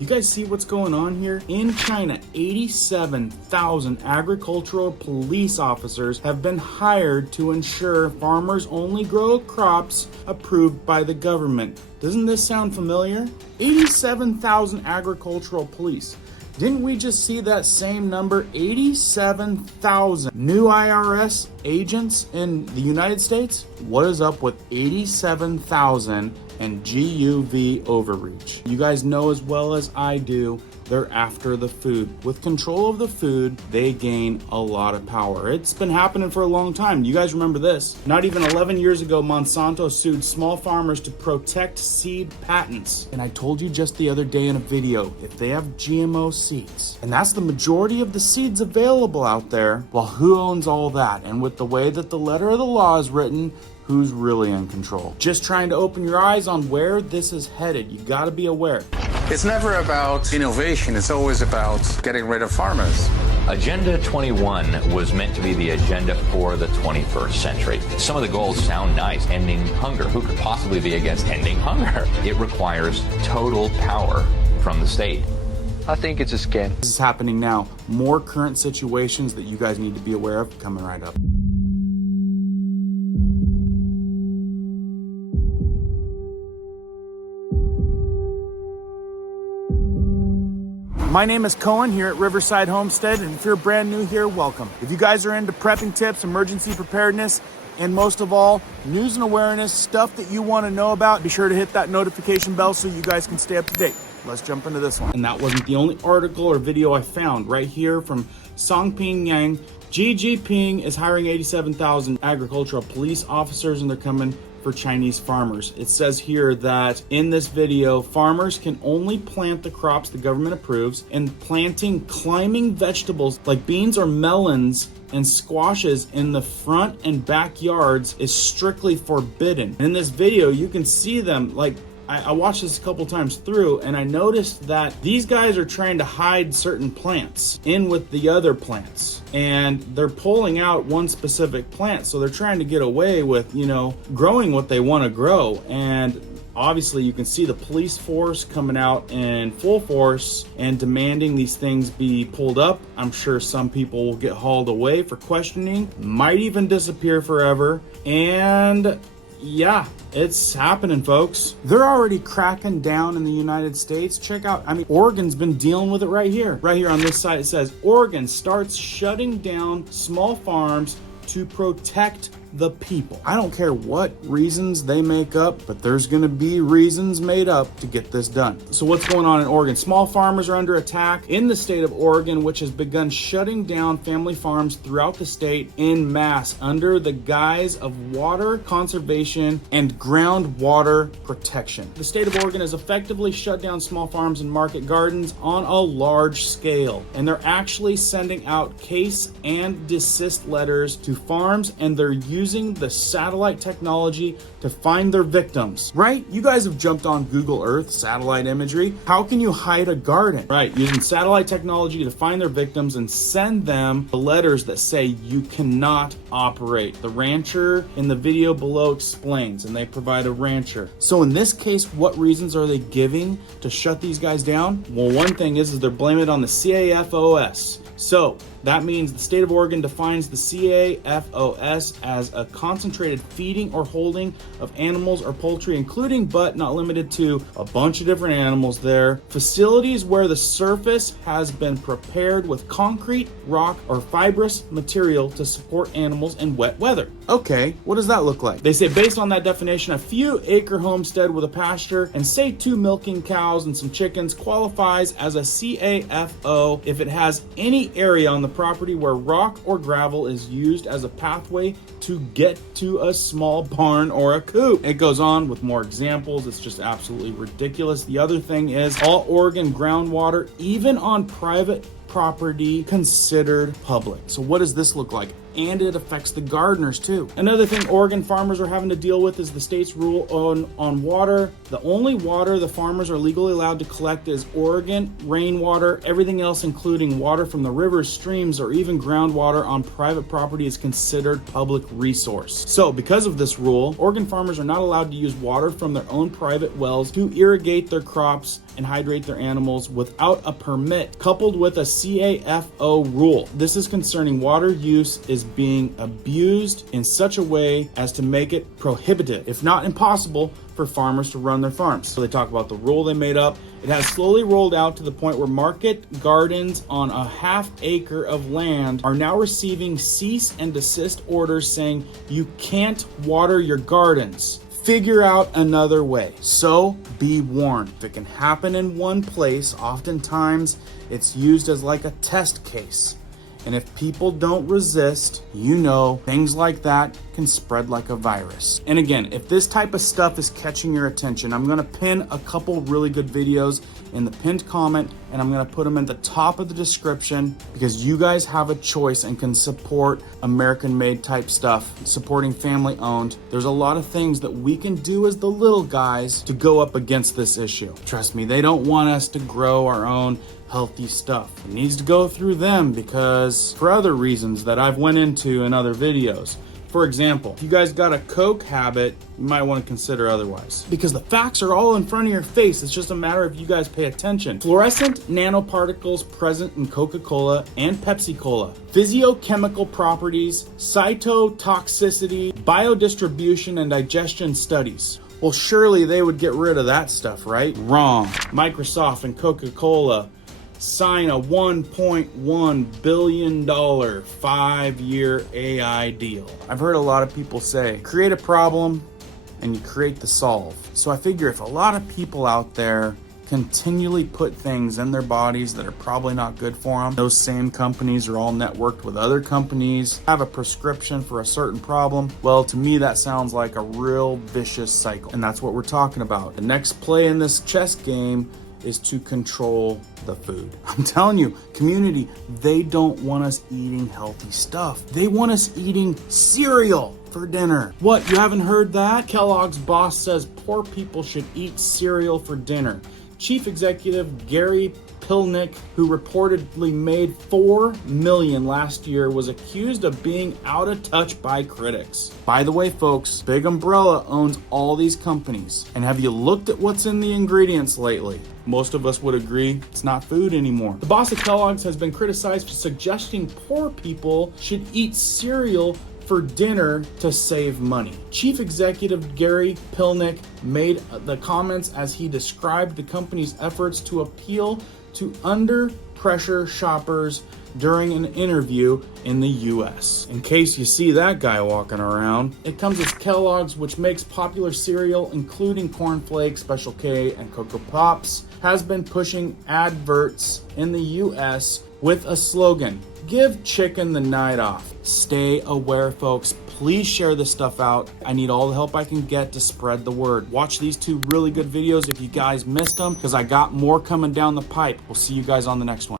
You guys see what's going on here? In China, 87,000 agricultural police officers have been hired to ensure farmers only grow crops approved by the government. Doesn't this sound familiar? 87,000 agricultural police. Didn't we just see that same number? 87,000 new IRS agents in the United States? What is up with 87,000 and GUV overreach? You guys know as well as I do, they're after the food. With control of the food, they gain a lot of power. It's been happening for a long time. You guys remember this? Not even 11 years ago, Monsanto sued small farmers to protect seed patents. And I told you just the other day in a video, if they have GMO seeds, and that's the majority of the seeds available out there, well, who owns all that? And with the way that the letter of the law is written, who's really in control? Just trying to open your eyes on where this is headed. You gotta be aware. It's never about innovation, it's always about getting rid of farmers. Agenda 21 was meant to be the agenda for the 21st century. Some of the goals sound nice. Ending hunger. Who could possibly be against ending hunger? It requires total power from the state. I think it's a scam. This is happening now. More current situations that you guys need to be aware of coming right up. My name is Cohen here at Riverside Homestead, and if you're brand new here, welcome. If you guys are into prepping tips, emergency preparedness, and most of all, news and awareness, stuff that you want to know about, be sure to hit that notification bell so you guys can stay up to date. Let's jump into this one. And that wasn't the only article or video I found. Right here from Songping Yang, Xi Jinping is hiring 87,000 agricultural police officers, and they're coming for Chinese farmers. It says here that in this video, farmers can only plant the crops the government approves, and planting climbing vegetables like beans or melons and squashes in the front and backyards is strictly forbidden. In this video, you can see them like I watched this a couple times through, and I noticed that these guys are trying to hide certain plants in with the other plants, and they're pulling out one specific plant, so they're trying to get away with, you know, growing what they want to grow. And obviously you can see the police force coming out in full force and demanding these things be pulled up. I'm sure some people will get hauled away for questioning, might even disappear forever. And yeah, it's happening, folks. They're already cracking down in the United States. Check out, Oregon's been dealing with it right here. Right here on this side, it says, Oregon starts shutting down small farms to protect the people. I don't care what reasons they make up, but there's gonna be reasons made up to get this done. So what's going on in Oregon? Small farmers are under attack in the state of Oregon, which has begun shutting down family farms throughout the state en masse under the guise of water conservation and groundwater protection. The state of Oregon has effectively shut down small farms and market gardens on a large scale, and they're actually sending out cease and desist letters to farms, and they're using the satellite technology to find their victims. Right? You guys have jumped on Google Earth, satellite imagery. How can you hide a garden? Right, using satellite technology to find their victims and send them the letters that say you cannot operate. The rancher in the video below explains, and they provide a rancher. So in this case, what reasons are they giving to shut these guys down? Well, one thing is they're blaming it on the CAFOS. So that means the state of Oregon defines the CAFOS as a concentrated feeding or holding of animals or poultry, including but not limited to a bunch of different animals there. Facilities where the surface has been prepared with concrete, rock, or fibrous material to support animals in wet weather. Okay, what does that look like? They say based on that definition, a few acre homestead with a pasture and say 2 milking cows and some chickens qualifies as a CAFO if it has any area on the property where rock or gravel is used as a pathway to get to a small barn or a coop. It goes on with more examples. It's just absolutely ridiculous. The other thing is all Oregon groundwater, even on private property, considered public. So what does this look like? and it affects the gardeners too. Another thing Oregon farmers are having to deal with is the state's rule on water. The only water the farmers are legally allowed to collect is Oregon rainwater. Everything else, including water from the rivers, streams, or even groundwater on private property, is considered public resource. So because of this rule, Oregon farmers are not allowed to use water from their own private wells to irrigate their crops and hydrate their animals without a permit, coupled with a CAFO rule. This is concerning water use is being abused in such a way as to make it prohibitive, if not impossible, for farmers to run their farms. So they talk about the rule they made up. It has slowly rolled out to the point where market gardens on a half acre of land are now receiving cease and desist orders saying you can't water your gardens. Figure out another way. So be warned. If it can happen in one place, oftentimes it's used as like a test case. And if people don't resist, you know, things like that can spread like a virus. And again, if this type of stuff is catching your attention, I'm gonna pin a couple really good videos in the pinned comment, and I'm gonna put them at the top of the description because you guys have a choice and can support American-made type stuff, supporting family-owned. There's a lot of things that we can do as the little guys to go up against this issue. Trust me, they don't want us to grow our own healthy stuff. It needs to go through them because for other reasons that I've went into in other videos. For example, if you guys got a Coke habit, you might want to consider otherwise. Because the facts are all in front of your face. It's just a matter of you guys pay attention. Fluorescent nanoparticles present in Coca-Cola and Pepsi-Cola. Physiochemical properties, cytotoxicity, biodistribution, and digestion studies. Well, surely they would get rid of that stuff, right? Wrong. Microsoft and Coca-Cola sign a $1.1 billion 5-year AI deal. I've heard a lot of people say, create a problem and you create the solve. So I figure if a lot of people out there continually put things in their bodies that are probably not good for them, those same companies are all networked with other companies, have a prescription for a certain problem, well, to me that sounds like a real vicious cycle. And that's what we're talking about. The next play in this chess game is to control the food. I'm telling you, community, they don't want us eating healthy stuff. They want us eating cereal for dinner. What, you haven't heard that? Kellogg's boss says poor people should eat cereal for dinner. Chief Executive Gary Pilnick, who reportedly made $4 million last year, was accused of being out of touch by critics. By the way, folks, Big Umbrella owns all these companies. And have you looked at what's in the ingredients lately? Most of us would agree it's not food anymore. The boss of Kellogg's has been criticized for suggesting poor people should eat cereal for dinner to save money. Chief Executive Gary Pilnick made the comments as he described the company's efforts to appeal to under-pressure shoppers during an interview in the US. In case you see that guy walking around, it comes as Kellogg's, which makes popular cereal including Corn Flakes, Special K, and Cocoa Pops, has been pushing adverts in the US with a slogan, "Give chicken the night off." Stay aware, folks. Please share this stuff out. I need all the help I can get to spread the word. Watch these two really good videos if you guys missed them, because I got more coming down the pipe. We'll see you guys on the next one.